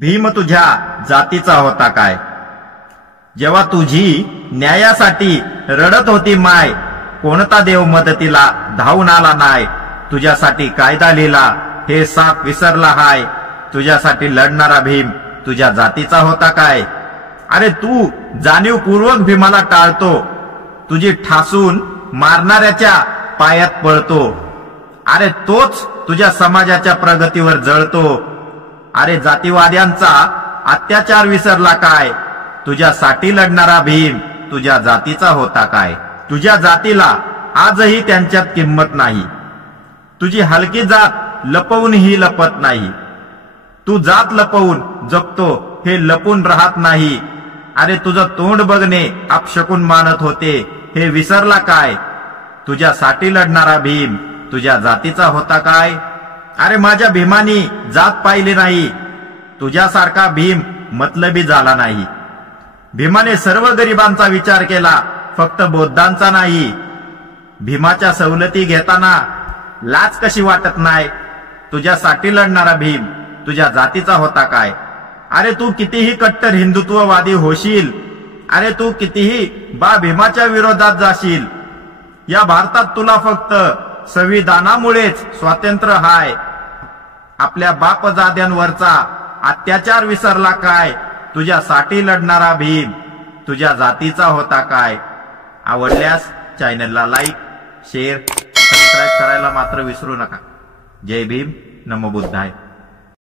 भीम तुझ्या जातीचा होता काय? जेव्हा तुझी न्यायासाठी रडत होती माय, कोणता देव मदतीला धावून आला नाय. तुझ्यासाठी कायदा लिहिला हे साप विसरला हाय. तुझ्यासाठी लढणारा भीम तुझ्या जातीचा होता काय? अरे तू जाणीवपूर्वक भीमाला टाळतो, तुझी ठासून मारणाऱ्याच्या पायात पळतो. अरे तोच तुझ्या समाजाच्या प्रगतीवर जळतो. अरे जातीवाद्यांचा अत्याचार विसरला काय? तुझ्यासाठी लढणारा भीम तुझ्या जातीचा होता काय? तुझ्या जातीला आजही त्यांच्यात किंमत नाही. तुझी हलकी जात लपवूनही लपत नाही. तू जात लपवून जगतो हे लपून राहत नाही. अरे तुझं तोंड बघणे अपशकुन मानत होते, हे विसरला काय? तुझ्यासाठी लढणारा भीम तुझ्या जातीचा होता काय? अरे माझ्या भीमानी जात पाहिली नाही. तुझ्यासारखा भीम मतलबी झाला नाही. भीमाने सर्व गरिबांचा विचार केला, फक्त बौद्धांचा नाही. भीमाच्या सवलती घेताना लाज कशी वाटत नाही? तुझ्यासाठी लढणारा भीम तुझ्या जातीचा होता काय? अरे तू कितीही कट्टर हिंदुत्ववादी होशील, अरे तू कितीही बा भीमाच्या विरोधात जाशील, या भारतात तुला फक्त संविधानामुळेच स्वातंत्र्य हाय. आपल्या बापजाद्यांवरचा अत्याचार विसरला काय? तुझ्यासाठी लढणारा भीम तुझ्या जातीचा होता काय? आवडल्यास चॅनलला लाईक, शेअर, सबस्क्राईब करायला मात्र विसरू नका. जय भीम, नमो बुद्धाय.